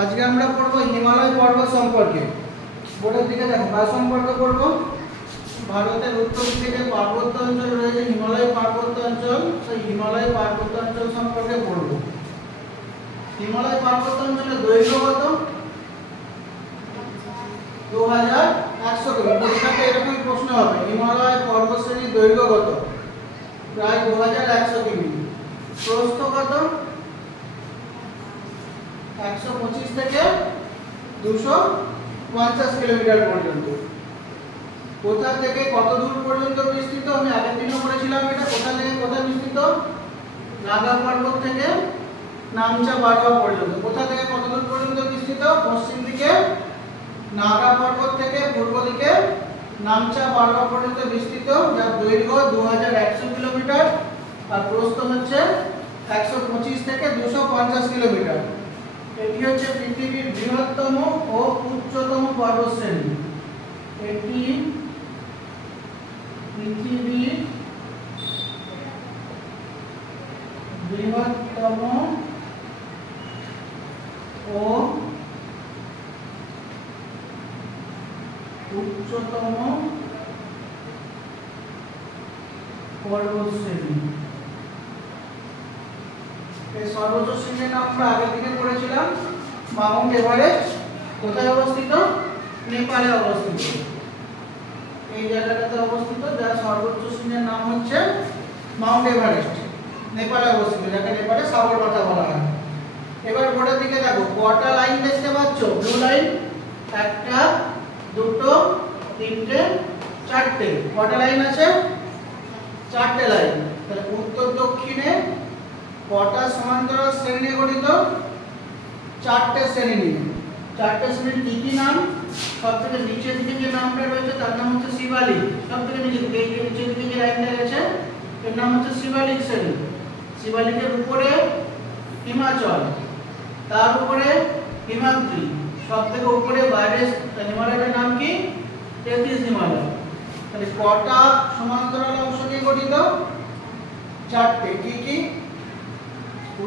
আজকে আমরা পড়ব হিমালয় পর্বত সম্পর্কে। বোর্ডের দিকে দেখো কার সম্পর্কে পড়ব? ভারতের উত্তর দিকে পার্বত্য অঞ্চল রয়েছে হিমালয় পার্বত্য অঞ্চল, সেই হিমালয় পার্বত্য অঞ্চল সম্পর্কে পড়ব। হিমালয় পার্বত্য অঞ্চলের দৈর্ঘ্য কত? 2100 কিমি। পরীক্ষাতে এরকম প্রশ্ন হবে, হিমালয় পর্বতশ্রেণীর দৈর্ঘ্য কত? প্রায় 2100 কিমি। প্রস্থ কত? 125 থেকে 250 কিলোমিটার পর্যন্ত। কোথা থেকে কত দূর পর্যন্ত বিস্তৃত? আমি আগের দিনও পড়েছিলাম এটা। কোথা থেকে কোথায় বিস্তৃত? নাগা পর্বত থেকে নামচা বারোয়া পর্যন্ত। কোথা থেকে কত দূর পর্যন্ত বিস্তৃত? পশ্চিম দিকে নাগা পর্বত থেকে পূর্ব দিকে নামচা বারোয়া পর্যন্ত বিস্তৃত, যার দৈর্ঘ্য 2100 কিলোমিটার আর প্রস্থ হচ্ছে 125 থেকে 250 কিলোমিটার। এটি হচ্ছে পৃথিবীর বৃহত্তম ও উচ্চতম পর্বতশ্রেণী। এটি পৃথিবীর বৃহত্তম ও উচ্চতম পর্বতশ্রেণী। এই সর্বোচ্চ শৃঙ্গের নাম আমরা আগের দিনে পড়েছিলাম মাউন্ট এভারেস্ট। কোথায় অবস্থিত? নেপালে অবস্থিত। এই জায়গাটাতে অবস্থিত, যার সর্বোচ্চ শৃঙ্গের নাম হচ্ছে মাউন্ট এভারেস্ট, নেপালে অবস্থিত, যাকে নেপালে সাগরমাথা বলা হয়। এবার বোর্ডের দিকে দেখো কটা লাইন দেখতে পাচ্ছ? ব্লু লাইন, একটা, দুটো, তিনটে, চারটে। কটা লাইন আছে? চারটে লাইন। তাহলে উত্তর দক্ষিণে কটা সমান্তরাল শ্রেণী নিয়ে গঠিত? চারটে শ্রেণী নিয়ে। চারটে শ্রেণীর কি কি নাম? সব থেকে নিচের দিকে যে নামটা রয়েছে তার নাম হচ্ছে শিবালিক। সব থেকে নিচের দিকে, এই যে নিচের দিকে যে লাইনটা গেছে এর নাম হচ্ছে শিবালিক শ্রেণী। শিবালিকের উপরে হিমাচল, তার উপরে হিমাদ্রি, সব থেকে উপরে বাইরে হিমালয়ের নাম কি? তেথিস হিমালয়। তাহলে কটা সমান্তরাল অংশ নিয়ে গঠিত? চারটে। কি কি?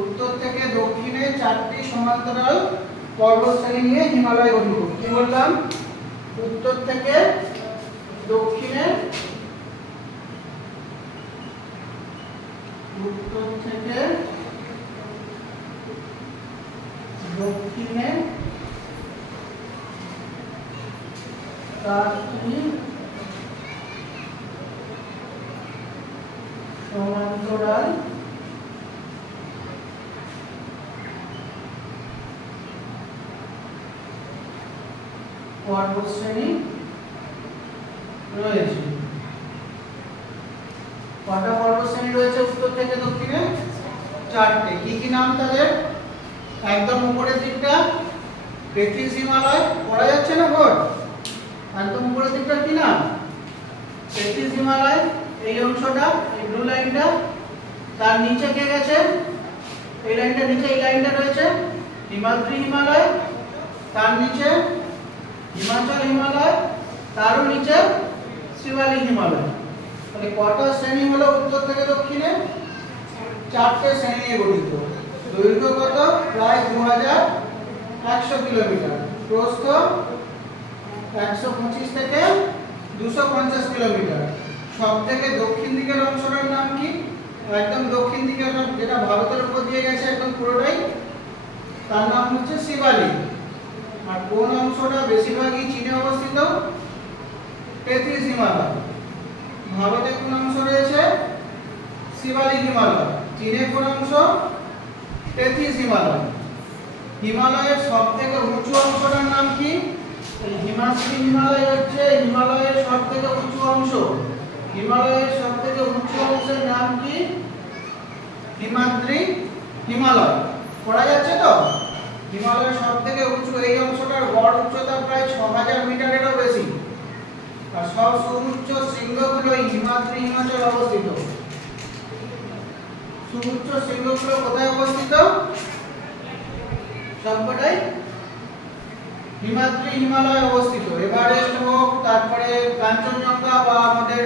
উত্তর থেকে দক্ষিণে চারটি সমান্তরাল পর্বতশ্রেণী নিয়ে হিমালয় গঠিত। কি বললাম? উত্তর থেকে দক্ষিণে চারটি সমান্তরাল পর্বতশ্রেণী রয়েছে। কটা পর্বতশ্রেণী রয়েছে উত্তর থেকে দক্ষিণে? চারটে। কি কি নাম তাদের? একদম উপরের দিকটা তেথিস হিমালয়, পড়া যাচ্ছে না বোর্ড? একদম উপরের দিকটা কি নাম? তেথিস হিমালয়। এই অংশটা, এই ব্লু লাইনটা, তার নিচে কে গেছে? এই লাইনটা নিচে, এই লাইনটা রয়েছে হিমাদ্রি হিমালয়, তার নিচে হিমাচল হিমালয়, তারও নিচে শিবালিক হিমালয়। তাহলে কটা শ্রেণী হলো উত্তর থেকে দক্ষিণে? চারটে শ্রেণী নিয়ে গঠিত। দৈর্ঘ্য কত? প্রায় 2100 কিলোমিটার। প্রস্থ 125 থেকে 250 কিলোমিটার। সব থেকে দক্ষিণ দিকের অংশটার নাম কি? একদম দক্ষিণ দিকের, যেটা ভারতের উপর দিয়ে গেছে একদম পুরোটাই, তার নাম হচ্ছে শিবালিক। আর কোন অংশটা বেশিরভাগই চীনে অবস্থিত? তেথিস হিমালয়। ভারতে কোন অংশ রয়েছে? শিবালিক হিমালয়। চীনে কোন অংশ? তেথিস হিমালয়। হিমালয়ের সব থেকে উঁচু অংশটার নাম কি? হিমাদ্রি হিমালয় হচ্ছে হিমালয়ের সব থেকে উঁচু অংশ। হিমালয়ের সব থেকে উঁচু অংশের নাম কি? হিমাদ্রি হিমালয়। পড়া যাচ্ছে তো? হিমালয়ের সব থেকে উঁচু এই অংশটার গড় উচ্চতা প্রায় 6000 মিটারেরও বেশি। আর সব সুউচ্চ শৃঙ্গগুলো হিমাদ্রি হিমাচল অবস্থিত। সুউচ্চ শৃঙ্গগুলো কোথায় অবস্থিত? সবকটাই হিমাদ্রি হিমালয় অবস্থিত। এভারেস্ট হোক, তারপরে কাঞ্চনজঙ্ঘা বা আমাদের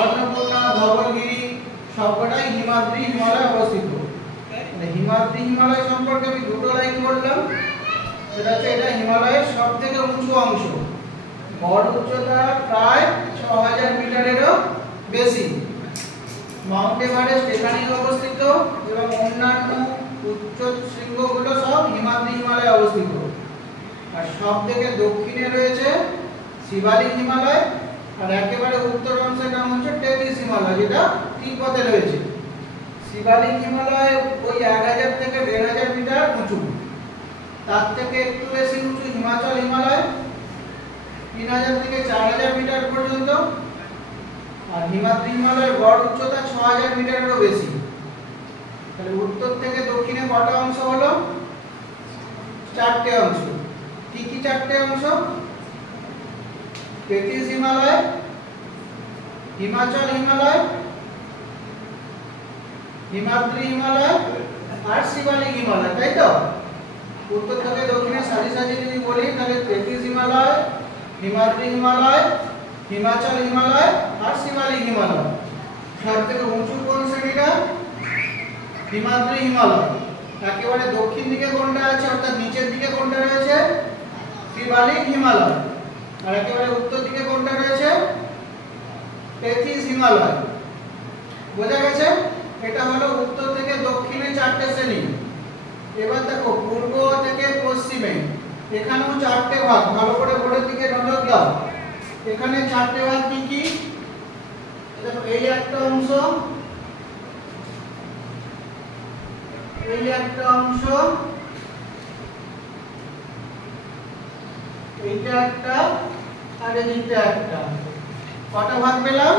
অন্নপূর্ণা, ধবলগিরি, সবকটাই হিমাদ্রি হিমালয় অবস্থিত। হিমাদ্রি হিমালয় সম্পর্কে আমি দুটো লাইন বললাম। এটা হিমালয়ের সবথেকে উঁচু অংশ, গড় উচ্চতা প্রায় ৬০০০ মিটারেরও বেশি। মাউন্ট এভারেস্ট এখানেই অবস্থিত এবং অন্যান্য উচ্চ শৃঙ্গগুলো সব হিমাদ্রি হিমালয়ে অবস্থিত। আর সবথেকে দক্ষিণে রয়েছে শিবালিক হিমালয়, আর একেবারে উত্তর অংশের নাম হচ্ছে টেথিস হিমালয়, যেটা তিব্বতে রয়েছে। শিবালিক হিমালয় ওই ১০০০ থেকে ১৫০০ মিটার উঁচু। তার থেকে একটু বেশি উঁচু হিমাচল হিমালয়, ৩০০০ থেকে ৪০০০ মিটার পর্যন্ত। আর হিমাদ্রি হিমালয়ের গড় উচ্চতা ৬০০০ মিটারেরও বেশি। তাহলে উত্তর থেকে দক্ষিণে কটা অংশ হলো? ৪টে অংশ। কি কি ৪টে অংশ? টেথিস হিমালয়, হিমাচল হিমালয়, হিমাদ্রি হিমালয় আর শিবালিক হিমালয়, তাই তো? উত্তর থেকে দক্ষিণে সারি সারি যদি বলি তাহলে টেথিস হিমালয়, হিমাদ্রি হিমালয়, হিমাচল হিমালয় আর শিবালিক হিমালয়। সবথেকে উঁচু কোন শ্রেণীটা? হিমাদ্রি হিমালয়। একেবারে দক্ষিণ দিকে কোনটা আছে, অর্থাৎ নিচের দিকে কোনটা রয়েছে? শিবালিক হিমালয়। আর একেবারে উত্তর দিকে কোনটা রয়েছে? টেথিস হিমালয়। বোঝা গেছে? এটা হলো উত্তর থেকে দক্ষিণে ৪টে শ্রেণী। এবার দেখো পূর্ব থেকে পশ্চিমে, এখানেও ৪টে ভাগ। ভালো করে বোর্ডের দিকে নজর দাও। এখানে ৪টে ভাগ কি কি? দেখো এই একটা অংশ, এই একটা অংশ, এইটা একটা, আর এইটা একটা। কটা ভাগ পেলাম?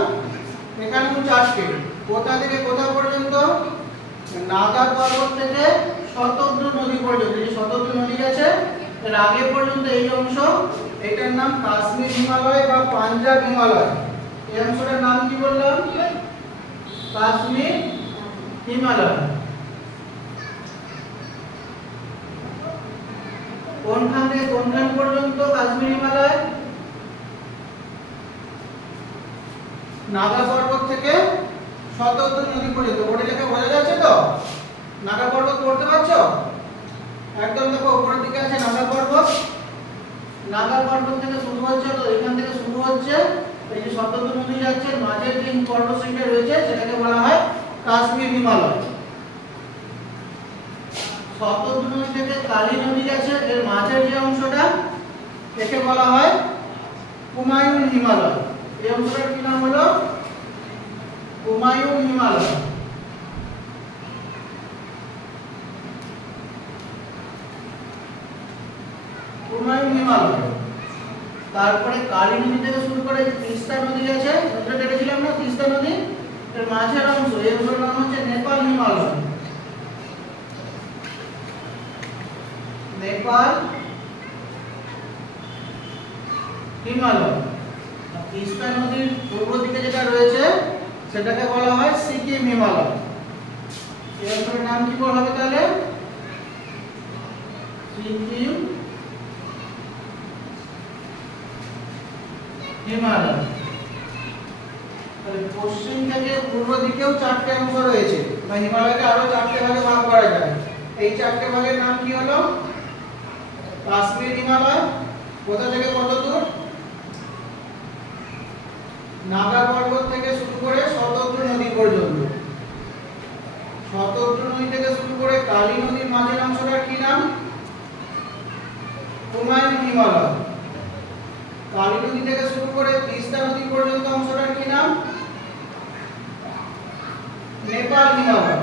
এখানেও ৪টে। কোথা থেকে কোথা পর্যন্ত? নাগা পর্বত থেকে শতদ্রু নদী পর্যন্ত। এই শতদ্রু নদী গেছে এর আগে পর্যন্ত এই অংশ, এটার নাম কাশ্মীর হিমালয় বা পাঞ্জাব হিমালয়। এই অংশটার নাম কি বললাম? কাশ্মীর হিমালয়। কোনখান থেকে কোনখান পর্যন্ত কাশ্মীর হিমালয়? নাগা পর্বত থেকে শতদ্রু নদী পর্যন্ত। বোর্ডে লেখা বোঝা যাচ্ছে তো? নাগা পর্বত পড়তে পারছো? একদম দেখো উপরের দিকে আছে নাগা পর্বত। নাগা পর্বত থেকে শুরু হচ্ছে, তো এখান থেকে শুরু হচ্ছে, এই যে শতদ্রু নদী যাচ্ছে, মাঝের যে পর্বতশ্রেণীটা রয়েছে সেটাকে বলা হয় কাশ্মীর হিমালয়। শতদ্রু নদী থেকে কালী নদী গেছে, এর মাঝের যে অংশটা একে বলা হয় হুমায়ুন হিমালয়। এই অংশটার কি নাম হলো? হুমায়ুন হিমালয়। হুমায়ুন হিমালয়। তারপরে কালী নদী থেকে শুরু করে তিস্তা নদী গেছে, নদীটা দেখেছিলাম না, তিস্তা নদী, এর মাঝের অংশ, এর নাম হচ্ছে নেপাল হিমালয়। নেপাল হিমালয়। তিস্তা নদীর পূর্ব দিকে যেটা রয়েছে সেটাকে বলা হয় সিকিম হিমালয়। এর নাম কি বলা হবে তাহলে? সিকিম হিমালয়। তাহলে পশ্চিম থেকে পূর্ব দিকেও ৪টে অংশ রয়েছে, বা হিমালয়কে আরো ৪টে ভাগে ভাগ করা যায়। এই ৪টে ভাগের নাম কি হলো? কাশ্মীর হিমালয়। কোথা থেকে কত দূর? নাগা পর্বত থেকে শুরু করে শতদ্রু নদী পর্যন্ত। শতদ্রু নদী থেকে শুরু করে কালী নদীর মাঝের অংশটার কি নাম? হুমায়ুন হিমালয়। কালী নদী থেকে শুরু করে তিস্তা নদী পর্যন্ত অংশটার কি নাম? নেপাল হিমালয়।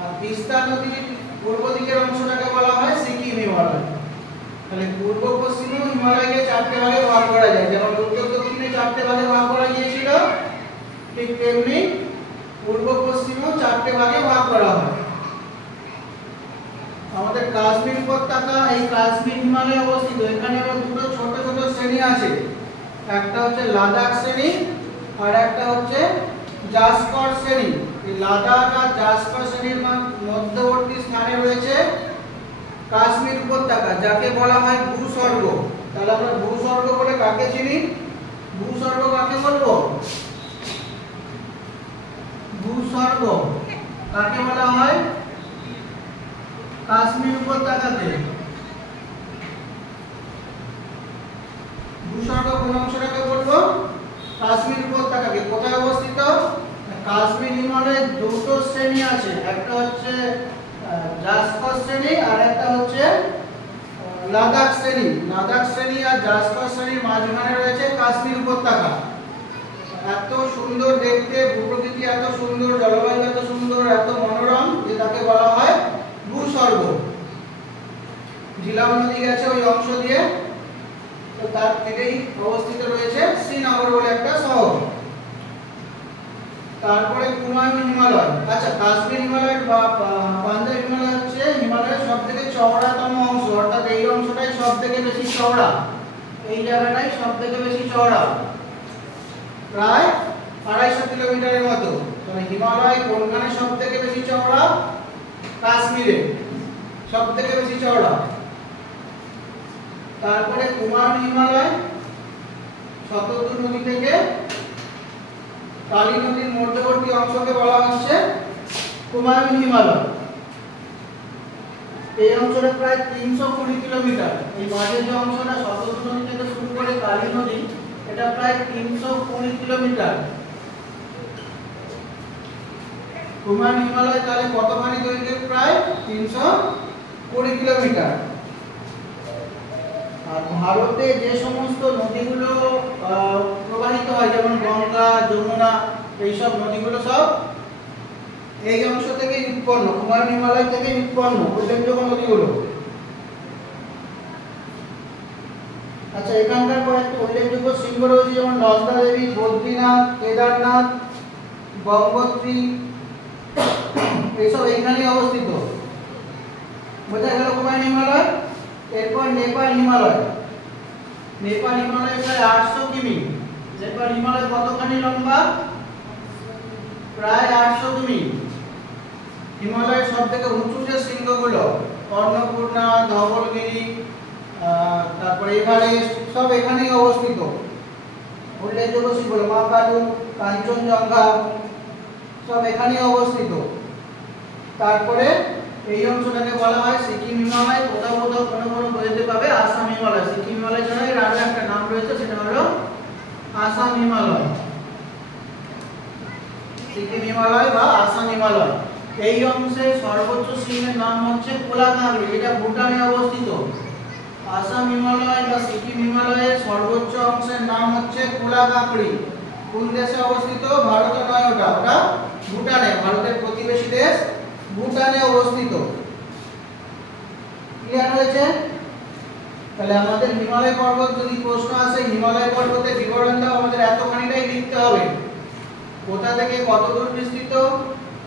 আর তিস্তা নদীর পূর্ব দিকের অংশটাকে বলা হয় সিকিম হিমালয়। তাহলে পূর্ব পশ্চিমে হিমালয়কে ৪টে ভাগে ভাগ করা যায়। যেমন উত্তর দক্ষিণে ৪টে ভাগে ভাগ করা গিয়েছিল, ঠিক তেমনি পূর্ব পশ্চিমেও ৪টে ভাগে ভাগ করা হয়। আমাদের কাশ্মীর উপত্যকা এই কাশ্মীর হিমালয়ে অবস্থিত। এখানে আবার দুটো ছোট ছোট শ্রেণী আছে, একটা হচ্ছে লাদাখ শ্রেণী আর একটা হচ্ছে জাসকর শ্রেণী। এই লাদাখ আর জাসকর শ্রেণীর মধ্যবর্তী স্থানে রয়েছে কাশ্মীর উপত্যকা, যাকে বলা হয় ভূস্বর্গ। তাহলে আমরা ভূস্বর্গ বলে কাকে চিনি? ভূস্বর্গ কাকে বলবো? ভূস্বর্গ কাকে বলা হয়? কাশ্মীর উপত্যকাতে ভূস্বর্গ কোন অংশটাকে বলবো? কাশ্মীর উপত্যকাকে। কোথায় অবস্থিত? কাশ্মীর হিমালয়ের দুটো শ্রেণী আছে, একটা হচ্ছে জাসকর শ্রেণী আর একটা হচ্ছে লাদাখ শ্রেণী। লাদাখ শ্রেণী আর জাসকর শ্রেণীর মাঝখানে রয়েছে কাশ্মীর উপত্যকা। এত সুন্দর দেখতে, ভূপ্রকৃতি এত সুন্দর, জলবায়ু এত সুন্দর, এত মনোরম যে তাকে বলা হয় ভূস্বর্গ। ঝিলাম নদী গেছে ওই অংশ দিয়ে, তো তার থেকেই অবস্থিত রয়েছে শ্রীনগর বলে একটা শহর। তারপরে কুমায়ুন হিমালয়। আচ্ছা, কাশ্মীর হিমালয় বা পাঞ্জাব হিমালয় হচ্ছে হিমালয়ের সবথেকে চওড়াতম অংশ, অর্থাৎ এই অংশটাই সবথেকে বেশি চওড়া, এই জায়গাটাই সবথেকে বেশি চওড়া, প্রায় 250 কিলোমিটারের মতো। মানে হিমালয় কোনখানে সবথেকে বেশি চওড়া? কাশ্মীরে সবথেকে বেশি চওড়া। তারপরে কুমায়ুন হিমালয় শতদ্রু নদী থেকে কালী নদীর মধ্যবর্তী অংশকে বলা হচ্ছে কুমায়ুন হিমালয়। এই অংশটা প্রায় 320 কিলোমিটার। এই মাঝের যে অংশটা শতদ্রু নদী থেকে শুরু করে কালী নদী, এটা প্রায় 320 কিলোমিটার। কুমায়ুন হিমালয় তাহলে কতখানি দৈর্ঘ্যের? প্রায় 320 কিলোমিটার। আর ভারতে যে সমস্ত নদীগুলো প্রবাহিত হয়, যেমন গঙ্গা, যমুনা, এইসব নদীগুলো সব এই অংশ থেকে উৎপন্ন, কুমায়ুন হিমালয় থেকে উৎপন্ন উল্লেখযোগ্য নদীগুলো। আচ্ছা, এখানকার কয়েকটি উল্লেখযোগ্য শৃঙ্গ রয়েছে, যেমন নন্দা দেবী, বদ্রীনাথ, কেদারনাথ, গঙ্গোত্রী, এইসব এইখানেই অবস্থিত। বোঝা গেল কুমায়ুন হিমালয়। এরপর নেপাল হিমালয়। নেপাল হিমালয় প্রায় 800 কিমি। নেপাল হিমালয় কতখানি লম্বা? প্রায় 800 কিমি। হিমালয়ের সবথেকে উঁচু যে শৃঙ্গগুলো, অন্নপূর্ণা, ধবলগিরি, তারপরে এভারেস্ট, সব এখানেই অবস্থিত। উল্লেখযোগ্য শৃঙ্গগুলো মাকালু, কাঞ্চনজঙ্ঘা, সব এখানেই অবস্থিত। তারপরে এই অংশটাকে বলা হয় সিকিম হিমালয়। কোথাও কোথাও কোনো কোনো বইতে পাবে আসাম হিমালয়। সিকিম হিমালয় ছাড়া এর আরো একটা নাম রয়েছে, সেটা হলো আসাম হিমালয়। সিকিম হিমালয় বা আসাম হিমালয়। এই অংশের সর্বোচ্চ শৃঙ্গের নাম হচ্ছে কোলাকাংরি, এটা ভুটানে অবস্থিত। আসাম হিমালয় বা সিকিম হিমালয়ের সর্বোচ্চ অংশের নাম হচ্ছে কোলাকাংরি। কোন দেশে অবস্থিত? ভারতে নয়, ওটা ভুটানে, ভারতের প্রতিবেশী দেশ ভুটানে অবস্থিত। ক্লিয়ার হয়েছে? তাহলে আমাদের হিমালয় পর্বত যদি প্রশ্ন আসে, হিমালয় পর্বতের বিবরণ দাও, আমাদের এতখানিটাই লিখতে হবে। কোথা থেকে কত দূর বিস্তৃত?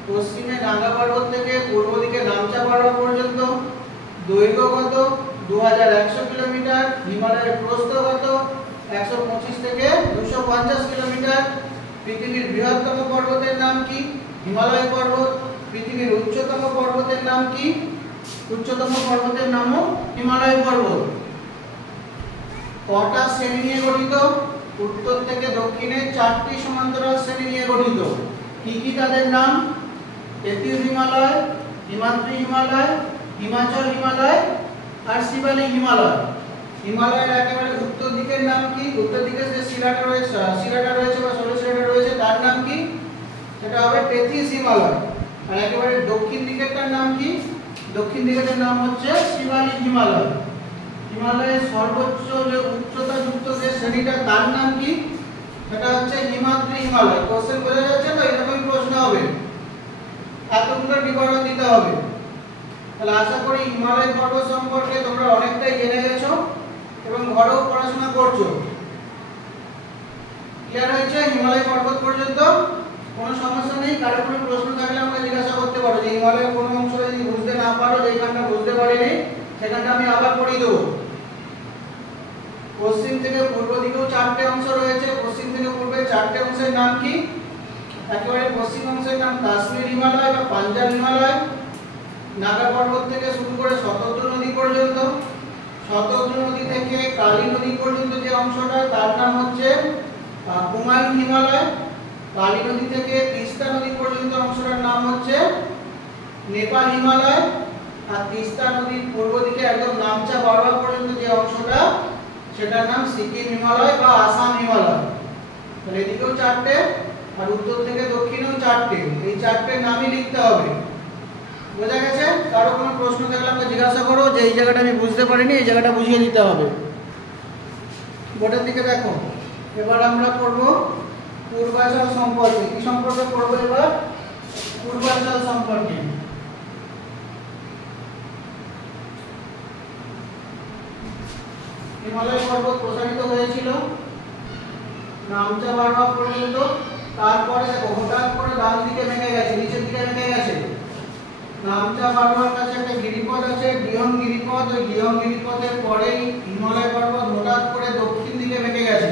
পশ্চিমে গাঙ্গা পর্বত থেকে পূর্ব দিকে নামচা পর্বত পর্যন্ত। দৈর্ঘ্য কত? 2100 কিলোমিটার। হিমালয়ের প্রস্থ কত? 125 থেকে 250 কিলোমিটার। পৃথিবীর বৃহত্তম পর্বতের নাম কি? হিমালয় পর্বত। পৃথিবীর উচ্চতম পর্বতের নাম কি? উচ্চতম পর্বতের নামও হিমালয় পর্বত। কটা শ্রেণী নিয়ে গঠিত? উত্তর থেকে দক্ষিণে 4টি সমান্তরাল শ্রেণী নিয়ে গঠিত। কি কি তাদের নাম? তেতিউ হিমালয়, হিমাদ্রি হিমালয়, হিমাচল হিমালয় আর শিবালিক হিমালয়। হিমালয়ের একেবারে উত্তর দিকের নাম কি? উত্তর দিকে যে শিলাটা রয়েছে বা ষোলো শিলাটা রয়েছে, তার নাম কি? সেটা হবে তেতিস হিমালয়। আর একেবারে দক্ষিণ দিকেরটার নাম কি? দক্ষিণ দিকের নাম হচ্ছে শিবালিক হিমালয়। হিমালয়ের সর্বোচ্চ যে উচ্চতা যুক্ত যে শ্রেণীটা, তার নাম কি? সেটা হচ্ছে হিমাদ্রি হিমালয়। কোশ্চেন বোঝা যাচ্ছে তো? এরকমই প্রশ্ন হবে, এতগুলোর বিবরণ দিতে হবে। তাহলে আশা করি হিমালয় পর্বত সম্পর্কে তোমরা অনেকটাই জেনে গেছো এবং ঘরেও পড়াশোনা করছো। ক্লিয়ার হয়েছে হিমালয় পর্বত পর্যন্ত? কোনো সমস্যা নেই। কারো কোনো প্রশ্ন থাকলে আমাকে জিজ্ঞাসা করতে পারো যে হিমালয়ের কোনো অংশ যদি বুঝতে না পারো, যেখানটা বুঝতে পারিনি সেখানটা আমি আবার পড়িয়ে দেবো। পশ্চিম থেকে পূর্ব দিকেও 4টে অংশ রয়েছে। পশ্চিম থেকে পূর্বে 4টে অংশের নাম কি? একেবারে পশ্চিম অংশের নাম কাশ্মীর হিমালয় বা পাঞ্জাব হিমালয়। নাগা পর্বত থেকে শুরু করে শতদ্রু নদী পর্যন্ত। শতদ্রু নদী থেকে কালী নদী পর্যন্ত যে অংশটা, তার নাম হচ্ছে কুমায়ুন হিমালয়। কালী নদী থেকে তিস্তা নদী পর্যন্ত অংশটার নাম হচ্ছে নেপাল হিমালয়। আর তিস্তা নদীর পূর্ব দিকে একদম নামচা বরাবর পর্যন্ত যে অংশটা সেটার নাম সিকিম হিমালয় বা আসাম হিমালয়। তাহলে এদিকেও চারটে আর উত্তর থেকে দক্ষিণেও চারটে, এই চারটের নামই লিখতে হবে। বোঝা গেছে? কারো কোনো প্রশ্ন থাকলে আমাকে জিজ্ঞাসা করো যে এই জায়গাটা আমি বুঝতে পারিনি, এই জায়গাটা বুঝিয়ে দিতে হবে। বোর্ডের দিকে দেখো। এবার আমরা পড়ব পূর্বাঞ্চল সম্পর্কে। কি সম্পর্কে পড়ব এবার? পূর্বাঞ্চল সম্পর্কে। হিমালয় পর্বত প্রসারিত হয়েছিল নামচা বরাবর পর্যন্ত। তারপরে দেখো হঠাৎ করে ডান দিকে ভেঙে গেছে, নিচের দিকে ভেঙে গেছে। নামচা বরাবর কাছে একটা গিরিপথ আছে, ডিহং গিরিপথ। ওই ডিহং গিরিপথের পরেই হিমালয় পর্বত হঠাৎ করে দক্ষিণ দিকে ভেঙে গেছে।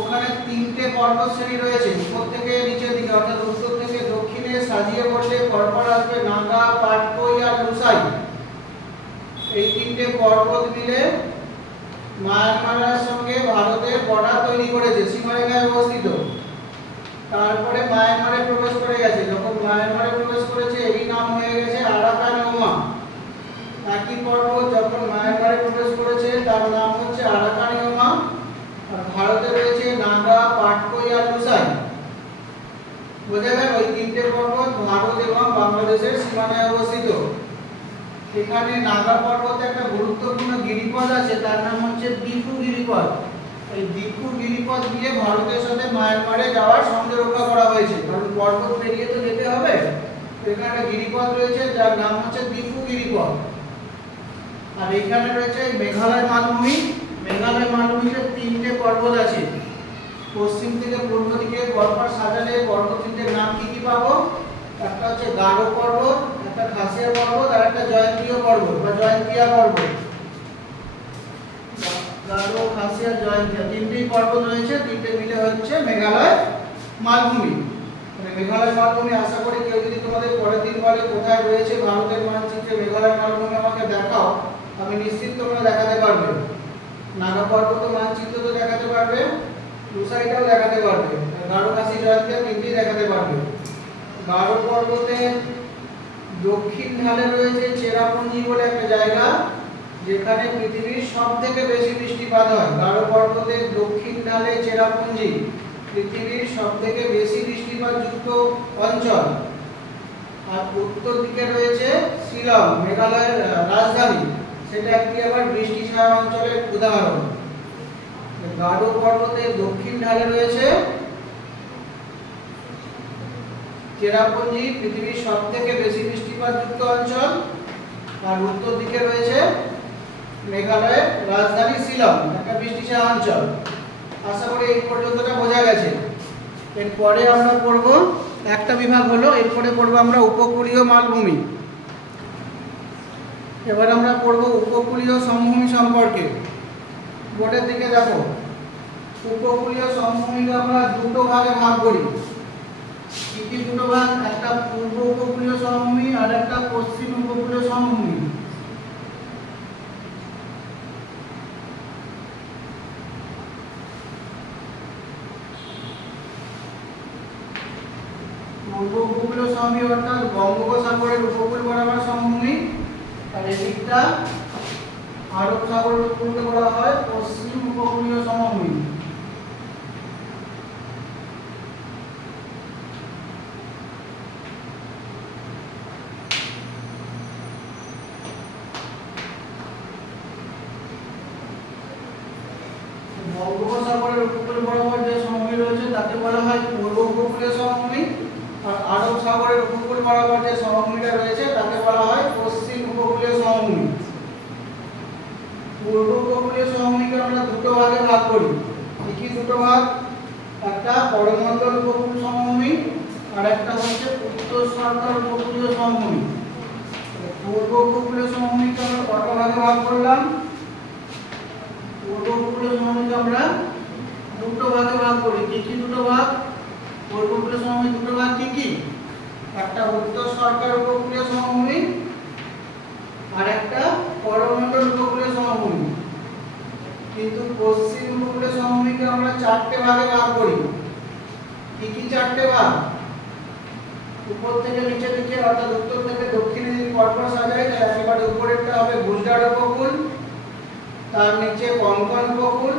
ওখানে তিনটে পর্বত শ্রেণী রয়েছে, উপর থেকে নিচের দিকে, অর্থাৎ উত্তর থেকে দক্ষিণে সাজিয়ে বললে পরপর আসবে নাগা, পাটকই আর লুসাই। এই তিনটে পর্বত মিলে মায়ানমারের সঙ্গে ভারতের বর্ডার তৈরি করেছে, সীমারেখায় অবস্থিত। তারপরে মায়ানমারে প্রবেশ করে গেছে। যখন মায়ানমারে প্রবেশ করেছে এরই নাম হয়ে গেছে আরাকান ইয়মা। একই পর্বত যখন মায়ানমারে প্রবেশ করেছে তার নাম হচ্ছে আরাকান ইয়মা। আর ভারতে রয়েছে নাগা, পাটকই আর লুসাই। বোঝা গেল? ওই তিনটে পর্বত ভারত এবং বাংলাদেশের সীমানায় অবস্থিত। এখানে নাগা পর্বতে একটা গুরুত্বপূর্ণ গিরিপথ আছে, তার নাম হচ্ছে দিফু গিরিপথ। এই দিফু গিরিপথ দিয়ে ভারতের সাথে মায়ানমারে যাওয়ার সংযোগ রক্ষা করা হয়েছে, কারণ পর্বত পেরিয়ে তো যেতে হবে। এখানে একটা গিরিপথ রয়েছে যার নাম হচ্ছে দিফু গিরিপথ। আর এখানে রয়েছে মেঘালয় মালভূমি। মেঘালয় মালভূমিতে তিনটে পর্বত আছে। পশ্চিম থেকে পূর্ব দিকে পরপর সাজালে পর্বত তিনটের নাম কি কি পাবো? একটা হচ্ছে গারো পর্বত, একটা খাসিয়া পর্বত আর একটা জয়ন্তীয় পর্বত বা জয়ন্তিয়া পর্বত। গারো, খাসিয়া, জয়ন্তিয়া তিনটেই পর্বত রয়েছে, তিনটে মিলে হচ্ছে মেঘালয় মালভূমি। মানে মেঘালয় মালভূমি আশা করি কেউ যদি তোমাদের পরের দিন বলে কোথায় রয়েছে ভারতের মানচিত্রে মেঘালয় মালভূমি আমাকে দেখাও, আমি নিশ্চিত তোমরা দেখাতে পারবে। নাগা পর্বত মানচিত্র তো দেখাতে পারবে, লুসাইটাও দেখাতে পারবে, গারো, খাসি, জয়ন্তিয়া তিনটেই দেখাতে পারবে। গারো পর্বতের দক্ষিণ ঢালে রয়েছে চেরাপুঞ্জি বলে একটা জায়গা, যেখানে পৃথিবীর সবথেকে বেশি বৃষ্টিপাত হয়। গারো পর্বতের দক্ষিণ ঢালে চেরাপুঞ্জি পৃথিবীর সবথেকে বেশি বৃষ্টিপাতযুক্ত অঞ্চল। আর উত্তর দিকে রয়েছে শিলং, মেঘালয়ের রাজধানী, সেটা একটি আবার বৃষ্টি ছায়া অঞ্চলের উদাহরণ। গারো পর্বতের দক্ষিণ ঢালে রয়েছে চেরাপুঞ্জি, পৃথিবীর সবথেকে বেশি বৃষ্টিপাতযুক্ত অঞ্চল। আর উত্তর দিকে রয়েছে মেঘালয়ের রাজধানী শিলং, একটা বৃষ্টি ছায়া অঞ্চল। আশা করি এই পর্যন্তটা বোঝা গেছে। এরপরে আমরা পড়ব, একটা বিভাগ হলো, এরপরে পড়ব আমরা উপকূলীয় মালভূমি। এবার আমরা পড়ব উপকূলীয় সমভূমি সম্পর্কে। বোর্ডের দিকে দেখো। উপকূলীয় সমভূমিকে আমরা দুটো ভাগে ভাগ করি। কি কি দুটো ভাগ? একটা পূর্ব উপকূলীয় সমভূমি আর একটা পশ্চিম উপকূলীয় সমভূমি। পূর্ব উপকূলীয় সমভূমি অর্থাৎ বঙ্গোপসাগরের উপকূল বরাবর সমভূমি, আর এদিকটা আরব সাগরের উপকূলকে বলা হয় পশ্চিম উপকূলীয় সমভূমি। বঙ্গোপসাগরের উপকূল বরাবর যে সমভূমি রয়েছে তাকে বলা হয় পূর্ব উপকূলীয় সমভূমি, আর আরব সাগরের উপকূল বরাবর যে সমভূমিটা রয়েছে তাকে বলা হয় পশ্চিম উপকূলীয় সমভূমি। পূর্ব উপকূলীয় সমভূমিকে আমরা দুটো ভাগে ভাগ করি। কি দুটো ভাগ? একটা করমণ্ডল উপকূল সমভূমি আর একটা হচ্ছে উত্তর সরকার উপকূলীয় সমভূমি। পূর্ব উপকূলীয় সমভূমিকে আমরা কত ভাগে ভাগ করলাম? পূর্ব উপকূলীয় সমভূমিকে আমরা দুটো ভাগে ভাগ করি। কি কি দুটো ভাগ? পূর্ব উপকূলীয় সমভূমি দুটো ভাগ কি কি? একটা উত্তর সরকার উপকূলীয় সমভূমি আর একটা করমণ্ডল উপকূলীয় সমভূমি। কিন্তু পশ্চিম উপকূলীয় সমভূমিকে আমরা চারটে ভাগে ভাগ করি। কি কি চারটে ভাগ? উপর থেকে নিচের দিকে অর্থাৎ উত্তর থেকে দক্ষিণে যদি পরপর সাজাই তাহলে তার নিচে কোঙ্কণ উপকূল,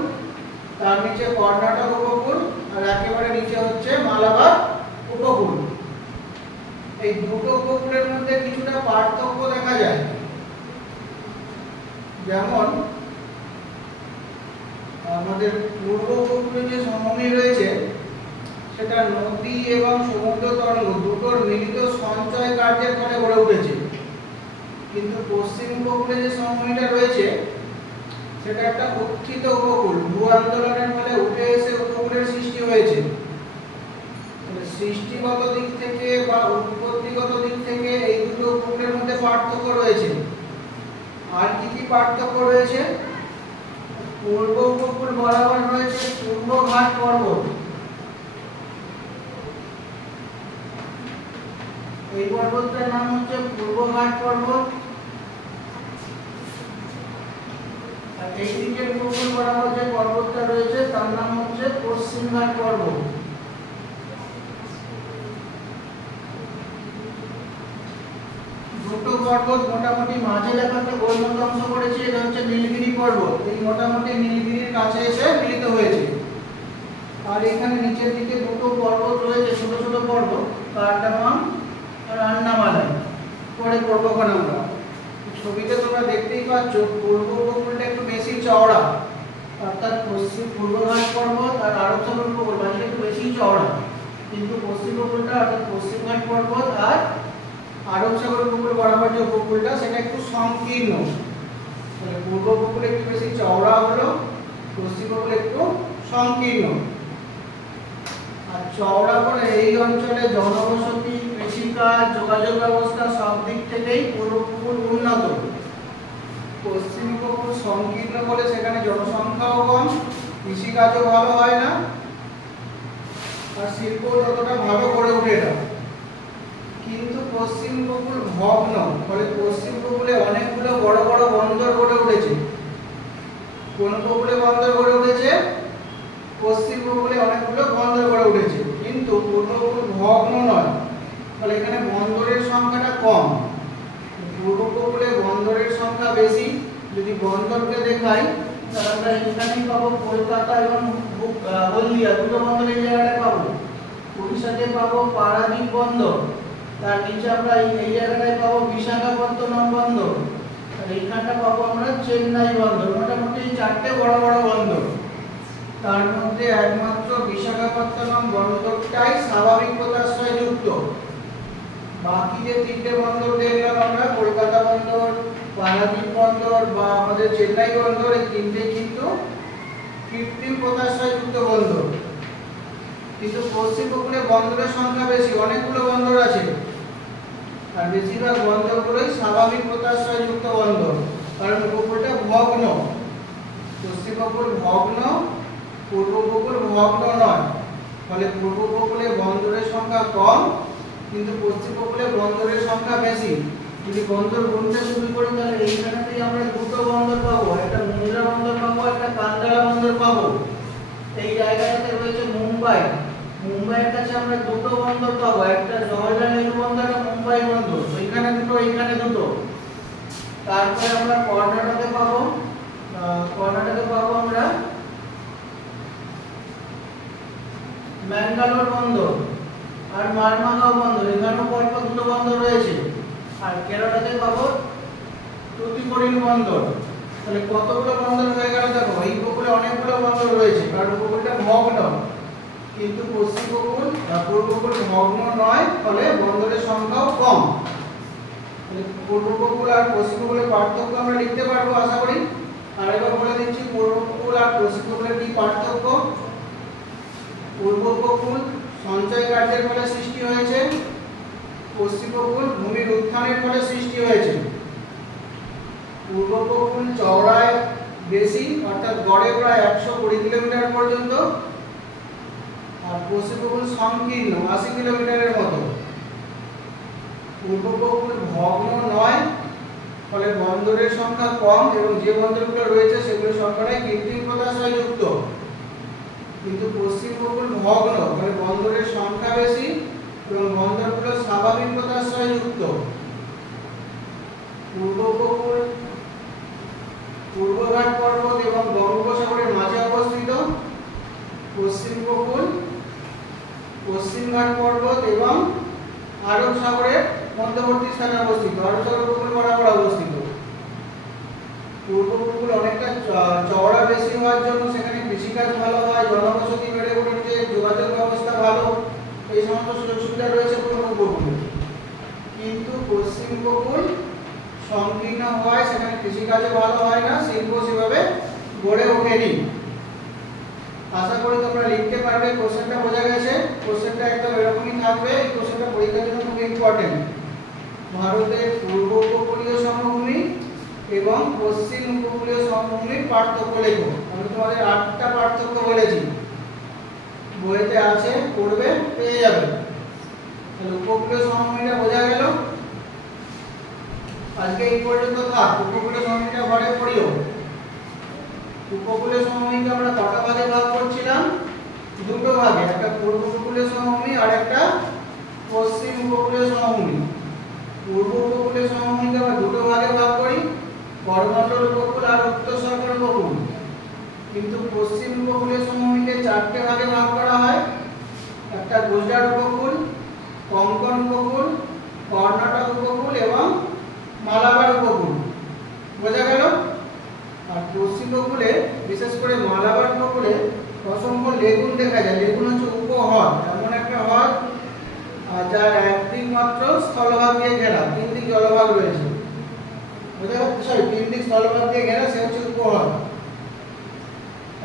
তার নিচে কর্ণাটক উপকূল, আর একেবারে নিচে হচ্ছে মালাবার উপকূল। এই দুটো উপকূলের মধ্যে কিছুটা পার্থক্য দেখা যায়। যেমন আমাদের পূর্ব উপকূলে যে সমভূমি রয়েছে সেটা নদী এবং সমুদ্র তরঙ্গ দুটোর মিলিত সঞ্চয় কার্যের ফলে গড়ে উঠেছে, কিন্তু পশ্চিম উপকূলে যে সমভূমিটা রয়েছে সেটা একটা উত্থিত উপকূল, ভূ আন্দোলনের ফলে উঠে এসে উপকূলের সৃষ্টি হয়েছে। সৃষ্টিগত দিক থেকে বা উৎপত্তিগত দিক থেকে এই দুটো উপকূলের মধ্যে পার্থক্য রয়েছে। আর কি কি পার্থক্য রয়েছে? পূর্ব উপকূল বরাবর রয়েছে পূর্বঘাট পর্বত। এই পর্বতটার নাম হচ্ছে পূর্বঘাট পর্বত। আর এই দিকের উপকূল বরাবর যে পর্বতটা রয়েছে তার নাম হচ্ছে পশ্চিমঘাট পর্বত। দুটো পর্বত মোটামুটি মাঝে লেখা একটা গোল মতো অংশ করেছে, এটা হচ্ছে নীলগিরি পর্বত। এই মোটামুটি নীলগিরির কাছে এসে মিলিত হয়েছে। আর এখানে নিচের দিকে দুটো পর্বত রয়েছে, ছোট ছোট পর্বত, কার্ডামাম আর আন্নামালাই। পরে পর্বক্ষণ আমরা ছবিতে তোমরা দেখতেই পাচ্ছ পূর্ব উপকূলটা একটু বেশি চওড়া, অর্থাৎ পশ্চিম পূর্বঘাট পর্বত আর আরব সাগর উপকূল মানে একটু বেশি চওড়া, কিন্তু পশ্চিম উপকূলটা অর্থাৎ পশ্চিমঘাট পর্বত আর আরব সাগর উপকূল বরাবর যে উপকূলটা সেটা একটু সংকীর্ণ। তাহলে পূর্ব উপকূল একটু বেশি চওড়া হলো, পশ্চিম উপকূল একটু সংকীর্ণ। আর চওড়া বলে এই অঞ্চলে জনবসতি, কৃষিকাজ, যোগাযোগ ব্যবস্থা সব দিক থেকেই পূর্ব উপকূল উন্নত। পশ্চিম উপকূল সংকীর্ণ বলে সেখানে জনসংখ্যাও কম, কৃষিকাজও ভালো হয় না, আর শিল্প ততটা ভালো গড়ে ওঠে না। কিন্তু পশ্চিম উপকূল ভগ্ন, ফলে পশ্চিম উপকূলে অনেকগুলো বড় বড় বন্দর গড়ে উঠেছে। কোন উপকূলে বন্দর গড়ে উঠেছে? পশ্চিম উপকূলে অনেকগুলো বন্দর গড়ে উঠেছে, কিন্তু পূর্ব উপকূল ভগ্ন নয়, ফলে এখানে বন্দরের সংখ্যাটা কম। পূর্ব উপকূলে বন্দরের সংখ্যা বেশি। যদি বন্দরকে দেখাই তাহলে আমরা এখানেই পাবো কলকাতা এবং হলদিয়া দুটো বন্দর এই জায়গাটায় পাবো। উড়িষ্যাতে পাবো পারাদ্বীপ বন্দর, তার নিচে আমরা এই জায়গাটায় পাবো বিশাখাপত্তনম বন্দর, আর এইখানটা পাবো আমরা চেন্নাই বন্দর। মোটামুটি চারটে বড় বড় বন্দর, তার মধ্যে একমাত্র বিশাখাপত্তনম বন্দরটাই স্বাভাবিক পোতাশ্রয়ে যুক্ত। বাকি যে তিনটে বন্দর দেখলাম আমরা, কলকাতা বন্দর, পারাদ্বীপ বন্দর বা আমাদের চেন্নাই বন্দর, এই তিনটে কিন্তু কৃত্রিম পোতাশ্রয়ে যুক্ত বন্দর। কিন্তু পশ্চিম উপকূলে বন্দরের সংখ্যা বেশি, অনেকগুলো বন্দর আছে, আর বেশিরভাগ বন্দরগুলোই স্বাভাবিক পোতাশ্রয়ে যুক্ত বন্দর, কারণ উপকূলটা ভগ্ন। পশ্চিম উপকূল ভগ্ন, পূর্ব উপকূল ভগ্ন নয়, ফলে পূর্ব উপকূলে বন্দরের সংখ্যা কম, কিন্তু পশ্চিম উপকূলে বন্দরের সংখ্যা বেশি। যদি বন্দর গুনতে শুরু করি তাহলে এইখানেতেই আমরা দুটো বন্দর পাবো, একটা মুন্দ্রা বন্দর পাবো, একটা কান্দালা বন্দর পাবো। এই জায়গাটাতে রয়েছে মুম্বাই, মুম্বাইয়ের কাছে আমরা দুটো বন্দর পাবো, একটা জওহরলাল নেহরু বন্দর আর মুম্বাই বন্দর। এইখানে দুটো, এইখানে দুটো। তারপরে আমরা কর্ণাটকে পাবো, আমরা ম্যাঙ্গালোর বন্দর আর মারমাগাঁও বন্দর, এখানেও পরপর দুটো বন্দর রয়েছে। আর কেরালাতে পাবো টুটিকোরিন বন্দর। তাহলে কতগুলো বন্দর হয়ে গেল দেখো, এই উপকূলে অনেকগুলো বন্দর রয়েছে, কারণ উপকূলটা ভগ্ন, কিন্তু পশ্চিম উপকূল পূর্ব উপকূল ভগ্ন নয়, ফলে বন্দরের সংখ্যাও কম। পূর্ব উপকূল আর পশ্চিম উপকূলের পার্থক্য আমরা লিখতে পারবো আশা করি। আরেকবার বলে দিচ্ছি পূর্ব উপকূল আর পশ্চিম উপকূলের কি পার্থক্য। পূর্ব উপকূল সঞ্চয় কার্যের ফলে সৃষ্টি হয়েছে, পশ্চিম উপকূল ভূমির উত্থানের ফলে সৃষ্টি হয়েছে। পূর্ব উপকূল চওড়ায় বেশি, অর্থাৎ গড়ে প্রায় 120 কিলোমিটার পর্যন্ত, আর পশ্চিম উপকূল সংকীর্ণ 80 কিলোমিটারের মতো। পূর্ব উপকূল ভগ্ন নয়, ফলে বন্দরের সংখ্যা কম, এবং যে বন্দরগুলো রয়েছে সেগুলোর সংখ্যাটাই কৃত্রিম পোতাশ্রয়ে যুক্ত। কিন্তু পশ্চিম উপকূল ভগ্ন, ফলে বন্দরের সংখ্যা বেশি এবং বন্দরগুলো স্বাভাবিক পোতাশ্রয়ে যুক্ত। পূর্ব উপকূল পূর্বঘাট পর্বত পশ্চিম উপকূল, পশ্চিম ঘাট পর্বত এবং আরব সাগরের মধ্যবর্তী স্থানে অবস্থিত, আরব সাগর উপকূল বরাবর অবস্থিত। পূর্ব উপকূল অনেকটা চওড়া বেশি হওয়ার জন্য সেখানে কৃষিকাজ ভালো হয়, জনবসতি বেড়ে উঠেছে, যোগাযোগ ব্যবস্থা ভালো, এই সমস্ত সুযোগ সুবিধা রয়েছে পূর্ব উপকূলে। কিন্তু পশ্চিম উপকূল সংকীর্ণ হওয়ায় সেখানে কৃষিকাজে ভালো হয় না, শিল্প সেভাবে গড়ে ওঠেনি। আশা করি তোমরা লিখতে পারবে। কোশ্চেনটা বোঝা গেছে? কোশ্চেনটা একদম এরকমই থাকবে। এই কোশ্চেনটা পরীক্ষার জন্য খুব ইম্পর্টেন্ট। ভারতের পূর্ব উপকূলীয় সমভূমি এবং পশ্চিম উপকূলীয় সমভূমির পার্থক্য লেখো। আমি তোমাদের 8টা পার্থক্য বলেছি, বইতে আছে, পড়বে, পেয়ে যাবে। তাহলে উপকূলীয় সমভূমিটা বোঝা গেল। আজকে এই পর্যন্ত থাক। উপকূলীয় সমভূমিটা ঘরে পড়িও। উপকূলীয় সমভূমিকে আমরা কটা ভাগে ভাগ করছিলাম? দুটো ভাগে, একটা পূর্ব উপকূলীয় সমভূমি আর একটা পশ্চিম উপকূলীয় সমভূমি। পূর্ব উপকূলীয় সমভূমিকে আমরা দুটো ভাগে ভাগ করি, করমণ্ডল উপকূল আর উত্তর সাগর উপকূল। কিন্তু পশ্চিম উপকূলীয় সমভূমিকে 4টে ভাগে ভাগ করা হয়, একটা গুজরাট উপকূল, কোঙ্কণ উপকূল, কর্ণাটক উপকূল এবং মালাবার উপকূল। বোঝা গেল? আর পশ্চিম উপকূলে, বিশেষ করে মালাবার উপকূলে অসংখ্য লেগুন দেখা যায়। লেগুন হচ্ছে উপহ্রদ, এমন একটা হ্রদ যার একদিক মাত্র স্থলভাগ দিয়ে ঘেরা, 3 দিক জলভাগ রয়েছে। বোঝা গেল? 3 দিক স্থলভাগ দিয়ে ঘেরা, সে হচ্ছে উপহ্রদ।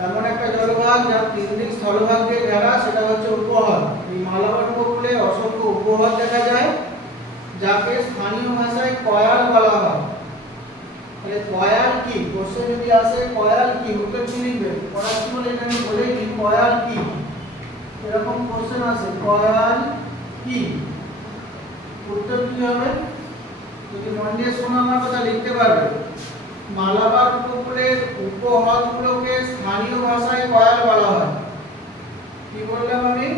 এমন একটা জলভাগ যার 3 দিক স্থলভাগ দিয়ে ঘেরা, সেটা হচ্ছে উপহ্রদ। এই মালাবার উপকূলে অসংখ্য উপহ্রদ দেখা যায়, যাকে স্থানীয় ভাষায় কয়াল বলা হয়। তাহলে কয়াল কি? কোশ্চেন যদি আসে কয়াল কি, উত্তর কি লিখবে? পড়াচ্ছি বলে এটা আমি বলেই দিই, কয়াল কি। এরকম কোশ্চেন আসে, কয়াল কি, উত্তর কি হবে? যদি মন দিয়ে শোনো আমার কথা, লিখতে পারবে। মালাবার উপকূলের উপহ্রদগুলোকে স্থানীয় ভাষায় কয়াল বলা হয়। কি বললাম আমি?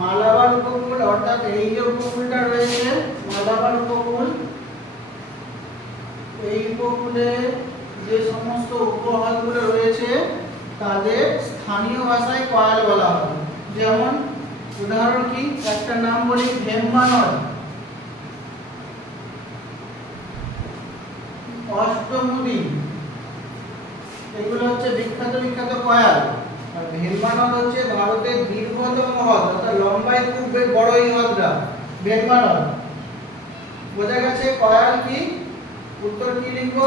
মালাবার উপকূল, অর্থাৎ এই যে উপকূলটা রয়েছে মালাবার উপকূল, এই উপকূলে যে সমস্ত উপহ্রদগুলো রয়েছে তাদের স্থানীয় ভাষায় কয়াল বলা হয়। যেমন উদাহরণ কি, একটা নাম বলি, ভেম্বানদ, অষ্টমুদি, এগুলো হচ্ছে বিখ্যাত বিখ্যাত কয়াল। আর ভেম্বানদ হচ্ছে ভারতের দীর্ঘতম হ্রদ, অর্থাৎ লম্বায় খুব বড় এই হ্রদটা ভেম্বানদ। বোঝা গেছে কয়াল কি? উত্তর কি লিখবো?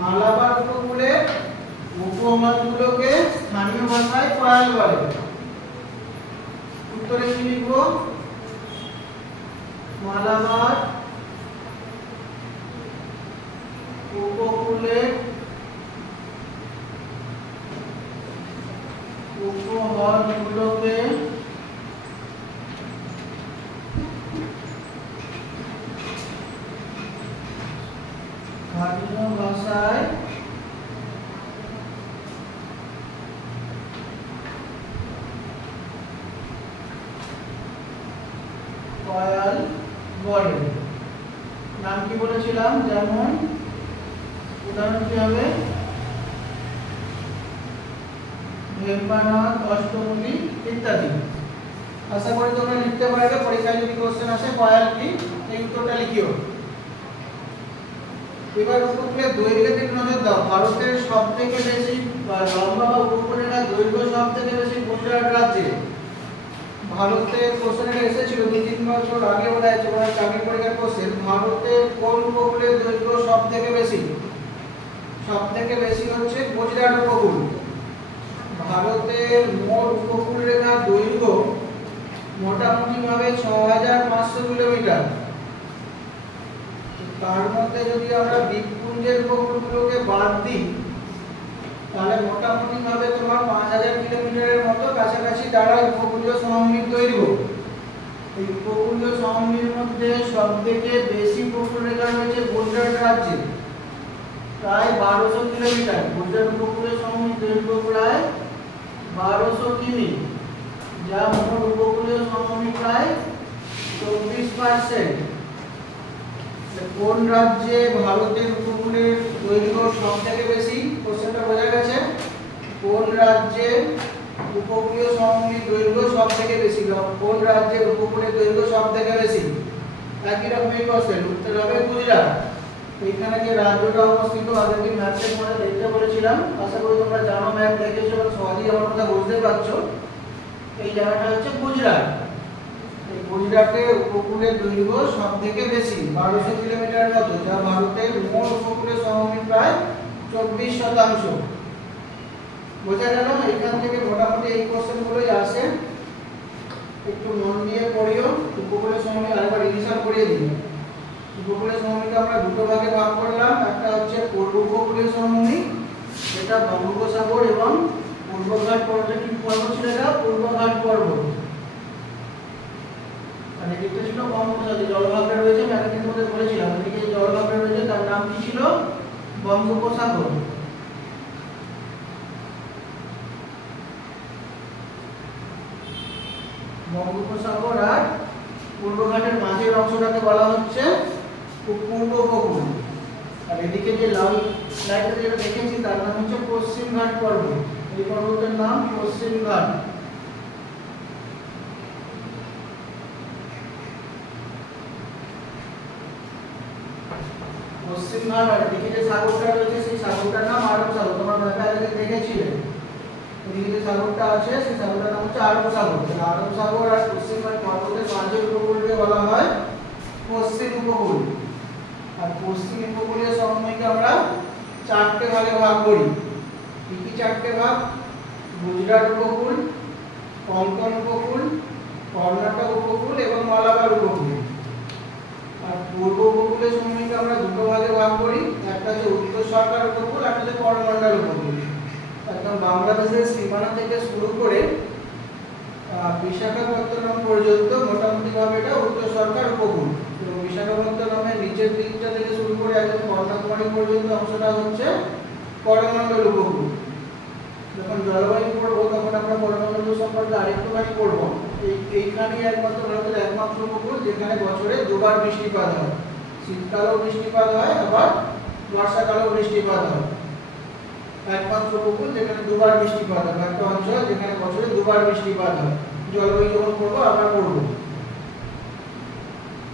মালাবার উপকূলে উপহ্রদগুলোকে স্থানীয় ভাষায় কয়াল বলে। উত্তরে কি লিখবো? মালাবার উপকূলে উপহ্রদগুলোকে স্থানীয় ভাষায় কয়াল বলে। নাম কি বলেছিলাম? যেমন উদাহরণ কি হবে? ভেম্বানদ, অষ্টমুদি ইত্যাদি। আশা করি তোমরা লিখতে পারবে। পরীক্ষায় যদি কোশ্চেন আসে কয়াল কি, এই উত্তরটা লিখিও। এবার উপকূলের দৈর্ঘ্যের দিকে নজর দাও। ভারতের সবথেকে বেশি লম্বা বা উপকূলরেখার দৈর্ঘ্য সবথেকে বেশি গুজরাট রাজ্যে। ভারতের কোশ্চেন এটা এসেছিল 2-3 বছর আগে, বলা হয়েছে চাকরি পরীক্ষার কোশ্চেন। ভারতের কোন উপকূলের দৈর্ঘ্য সবথেকে বেশি? সবথেকে বেশি হচ্ছে গুজরাট উপকূল। ভারতের মোট উপকূল রেখার দৈর্ঘ্য মোটামুটি ভাবে 6500 কিলোমিটার। তার মধ্যে যদি আমরা দ্বীপপুঞ্জের উপকূলগুলোকে বাদ দিই, তাহলে মোটামুটি ভাবে তোমার 5000 কিলোমিটারের মতো কাছাকাছি দাঁড়ায় উপকূলীয় সমভূমির দৈর্ঘ্য। এই উপকূলীয় সমভূমির মধ্যে সবথেকে বেশি উপকূল রেখা রয়েছে গুজরাট রাজ্যে, প্রায় 1200 কিলোমিটার। গুজরাট উপকূলীয় সমভূমির দৈর্ঘ্য প্রায় 1200 কিমি, যা মোট উপকূলীয় সমভূমি প্রায় 24%। কোন রাজ্যে ভারতের উপকূলের দৈর্ঘ্য সবথেকে বেশি? কোশ্চেনটা বোঝা গেছে? কোন রাজ্যে উপকূলীয় সমভূমির দৈর্ঘ্য সব থেকে বেশি, কোন রাজ্যের উপকূলের দৈর্ঘ্য সব থেকে বেশি? একই রকমই কোশ্চেন, উত্তর হবে গুজরাট। এখানে যে রাজ্যটা অবস্থিত আগের দিন ম্যাপের মধ্যে দেখতে বলেছিলাম, আশা করি তোমরা জানো, ম্যাপ দেখেছো এবং সহজেই আমার কথা বুঝতে পারছো। এই জায়গাটা হচ্ছে গুজরাট। এই গুজরাটের উপকূলের দৈর্ঘ্য সব থেকে বেশি 1200 কিলোমিটার মতো, যা ভারতের মোট উপকূলের সমভূমির প্রায় 24%। বোঝা গেল? এখান থেকে মোটামুটি এই কোশ্চেনগুলোই আসে, একটু মন দিয়ে পড়িও। উপকূলের সমভূমি আরেকবার রিভিশন করিয়ে দিই। উপকূলীয় সমভূমিকে আমরা দুটো ভাগে ভাগ করলাম, একটা হচ্ছে পূর্ব উপকূলীয় সমভূমি, এটা বঙ্গোপসাগর এবং পূর্বঘাট পর্বত। কি পর্বত ছিল এটা? পূর্বঘাট পর্বত। আর এদিকটা ছিল বঙ্গোপসাগর, জলভাগটা রয়েছে, আমি আগের মধ্যে বলেছিলাম, এদিকে জলভাগটা রয়েছে, তার নাম কি ছিল? বঙ্গোপসাগর। বঙ্গোপসাগর আর পূর্বঘাটের মাঝের অংশটাকে বলা হচ্ছে পূর্ব উপকূল। আর এদিকে যে লাল লাইনটা যেটা দেখেছি তার নাম হচ্ছে পশ্চিম ঘাট পর্বত। এই পর্বতের নাম পশ্চিম ঘাট। পশ্চিম ঘাট। আর এদিকে যে সাগরটা রয়েছে সেই সাগরটার নাম আরব সাগর। তোমরা ম্যাপে আগে দেখেছিলে, এদিকে যে সাগরটা আছে সেই সাগরটার নাম হচ্ছে আরব সাগর। আরব সাগর আর পশ্চিম ঘাট পর্বতের মাঝের উপকূলকে বলা হয় পশ্চিম উপকূল। আর পশ্চিম উপকূলীয় সমভূমিকে আমরা চারটে ভাগে ভাগ করি। কি কি চারটে ভাগ? গুজরাট উপকূল, কোঙ্কণ উপকূল, কর্ণাটক উপকূল এবং মালাবার উপকূল। আর পূর্ব উপকূলীয় সমভূমিকে আমরা দুটো ভাগে ভাগ করি, একটা হচ্ছে উত্তর সরকার উপকূল, একটা হচ্ছে করমণ্ডল উপকূল। একদম বাংলাদেশের সীমানা থেকে শুরু করে বিশাখাপত্তনম পর্যন্ত মোটামুটি ভাবে এটা উত্তর সরকার উপকূল। এবং বিশাখাপত্তনমের নিচের দিকটা থেকে শুরু করে একদম কন্যাকুমারী পর্যন্ত অংশটা হচ্ছে করমণ্ডল উপকূল। যখন জলবায়ু পড়বো তখন আমরা করমণ্ডল সম্পর্কে আরেকটুখানি পড়বো। এইখানেই একমাত্র ভারতের একমাত্র উপকূল যেখানে বছরে দুবার বৃষ্টিপাত হয়। শীতকালেও বৃষ্টিপাত হয়, আবার বর্ষাকালেও বৃষ্টিপাত হয়। একমাত্র উপকূল যেখানে দুবার বৃষ্টিপাত হয়, একটা অঞ্চল যেখানে বছরে দুবার বৃষ্টিপাত হয়। জলবায়ু যখন পড়বো আমরা পড়বো।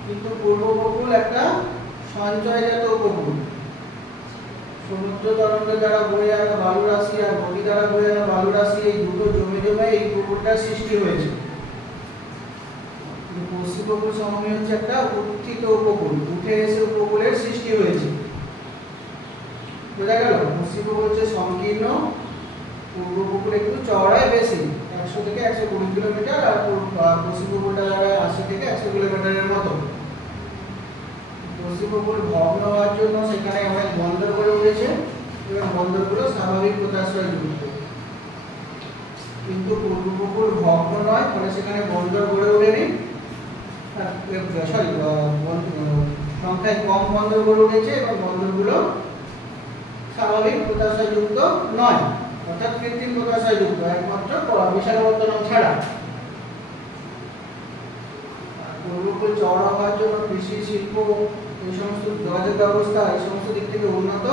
কিন্তু পূর্ব উপকূল একটা সঞ্চয়জাত উপকূল। সমুদ্র তরঙ্গের দ্বারা বয়ে আনা বালু রাশি আর নদী দ্বারা বয়ে আনা বালু রাশি, এই দুটো জমে জমে এই উপকূলটার সৃষ্টি হয়েছে। পশ্চিম উপকূল সমভূমি হচ্ছে একটা উত্থিত উপকূল, উঠে এসে উপকূলের সৃষ্টি হয়েছে। বোঝা গেল? পশ্চিম উপকূল হচ্ছে সংকীর্ণ, পূর্ব উপকূল একটু চওড়ায় বেশি, 100 থেকে 120 কিলোমিটার, আর পশ্চিম উপকূলটা 80 থেকে 100 কিলোমিটারের মতো। পশ্চিম উপকূল ভগ্ন হওয়ার জন্য সেখানে অনেক বন্দর গড়ে উঠেছে এবং বন্দরগুলো স্বাভাবিক পোতাশ্রয় যুক্ত। কিন্তু পূর্ব উপকূল ভগ্ন নয়, ফলে সেখানে বন্দর গড়ে ওঠেনি। সংখ্যায় কম বন্দর গড়ে উঠেছে এবং বন্দরগুলো স্বাভাবিক পোতাশ্রয় যুক্ত নয়, অর্থাৎ কৃত্রিম পোতাশ্রয় যুক্ত, একমাত্র বিশাখাপত্তনম ছাড়া। পূর্ব উপকূল চওড়া হওয়ার জন্য কৃষি, শিল্প, এই সমস্ত যোগাযোগ ব্যবস্থা এই সমস্ত দিক থেকে উন্নত,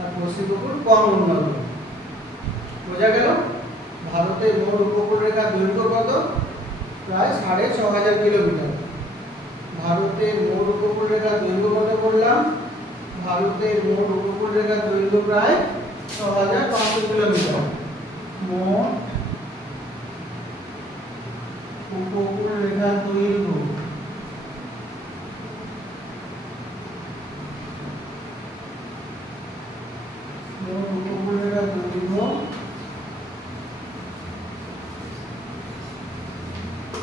আর পশ্চিম উপকূল কম উন্নত। বোঝা গেল? ভারতের মোট উপকূল রেখার দৈর্ঘ্য কত? প্রায় 6500 কিলোমিটার। ভারতের মোট উপকূল রেখার দৈর্ঘ্য কত বললাম? ভারতের মোট উপকূল রেখার দৈর্ঘ্য প্রায় 6500 কিলোমিটার। মোট উপকূল রেখার দৈর্ঘ্য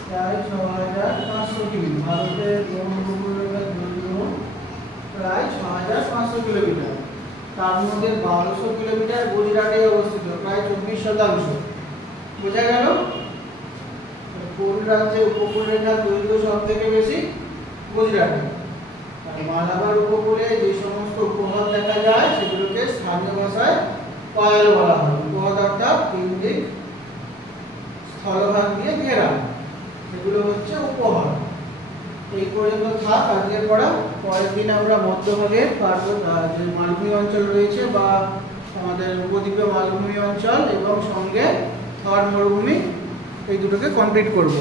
প্রায় 6500 কিমি। ভারতের মোট উপকূল রেখার দৈর্ঘ্য প্রায় 6500 কিলোমিটার। তার মধ্যে 1200 কিলোমিটার গুজরাটে অবস্থিত, প্রায় 24%। বোঝা গেল? কোন রাজ্যে উপকূল রেখার দৈর্ঘ্য সব থেকে বেশি? গুজরাটে। আর মালাবার উপকূলে যে সমস্ত উপহ্রদ দেখা যায় সেগুলোকে স্থানীয় ভাষায় পায়াল বলা হয়। উপহ্রদ অর্থাৎ তিন দিক স্থলভাগ দিয়ে ঘেরা, এগুলো হচ্ছে উপহ্রদ। এই পর্যন্ত থাক আজকের পড়া। পরের দিন আমরা মধ্যভাগের যে মালভূমি অঞ্চল রয়েছে বা আমাদের উপদ্বীপীয় মালভূমি অঞ্চল এবং সঙ্গে থর মরুভূমি, এই দুটোকে কমপ্লিট করব।